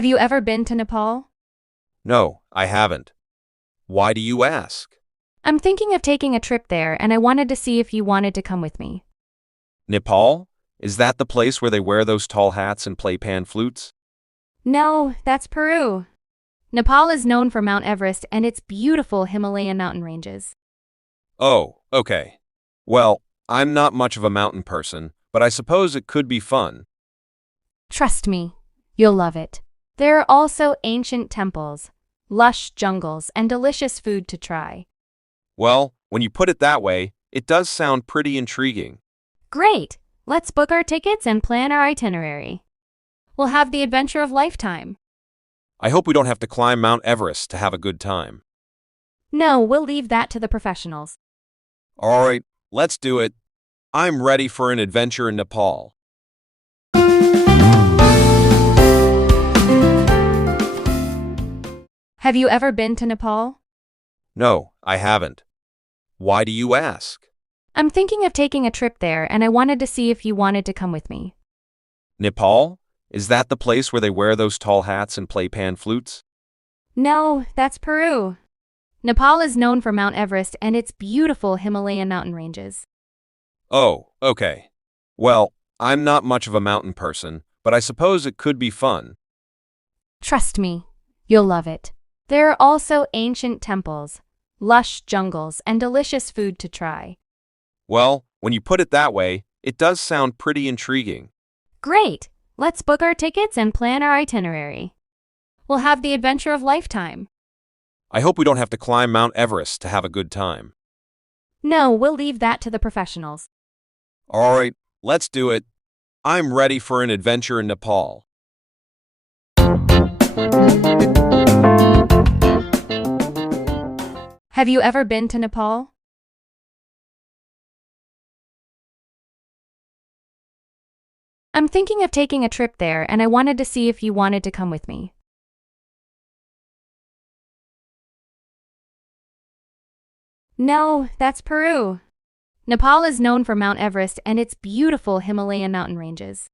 Have you ever been to Nepal? No, I haven't. Why do you ask? I'm thinking of taking a trip there and I wanted to see if you wanted to come with me. Nepal? Is that the place where they wear those tall hats and play pan flutes? No, that's Peru. Nepal is known for Mount Everest and its beautiful Himalayan mountain ranges. Oh, okay. Well, I'm not much of a mountain person, but I suppose it could be fun. Trust me, you'll love it. There are also ancient temples, lush jungles, and delicious food to try. Well, when you put it that way, it does sound pretty intriguing. Great! Let's book our tickets and plan our itinerary. We'll have the adventure of lifetime. I hope we don't have to climb Mount Everest to have a good time. No, we'll leave that to the professionals. All right, let's do it. I'm ready for an adventure in Nepal. Have you ever been to Nepal? No, I haven't. Why do you ask? I'm thinking of taking a trip there and I wanted to see if you wanted to come with me. Nepal? Is that the place where they wear those tall hats and play pan flutes? No, that's Peru. Nepal is known for Mount Everest and its beautiful Himalayan mountain ranges. Oh, okay. Well, I'm not much of a mountain person, but I suppose it could be fun. Trust me, you'll love it. There are also ancient temples, lush jungles, and delicious food to try. Well, when you put it that way, it does sound pretty intriguing. Great! Let's book our tickets and plan our itinerary. We'll have the adventure of lifetime. I hope we don't have to climb Mount Everest to have a good time. No, we'll leave that to the professionals. All right, let's do it. I'm ready for an adventure in Nepal. Have you ever been to Nepal? I'm thinking of taking a trip there and I wanted to see if you wanted to come with me. No, that's Peru. Nepal is known for Mount Everest and its beautiful Himalayan mountain ranges.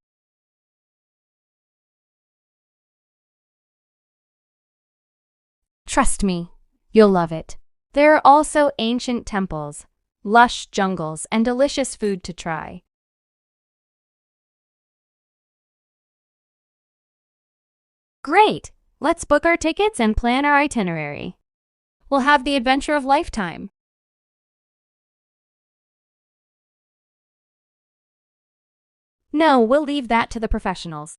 Trust me, you'll love it. There are also ancient temples, lush jungles, and delicious food to try. Great! Let's book our tickets and plan our itinerary. We'll have the adventure of lifetime. No, we'll leave that to the professionals.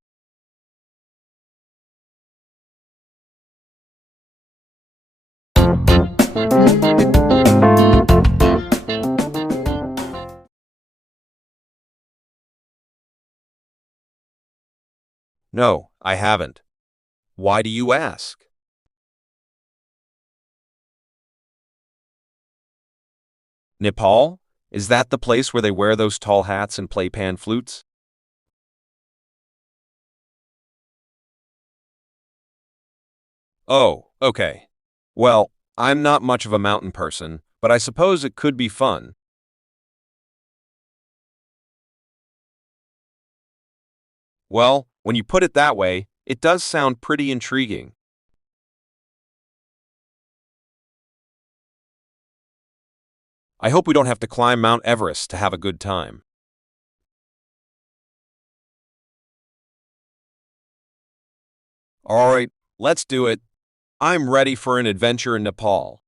No, I haven't. Why do you ask? Nepal? Is that the place where they wear those tall hats and play pan flutes? Oh, okay. Well, I'm not much of a mountain person, but I suppose it could be fun. Well, when you put it that way, it does sound pretty intriguing. I hope we don't have to climb Mount Everest to have a good time. All right, let's do it. I'm ready for an adventure in Nepal.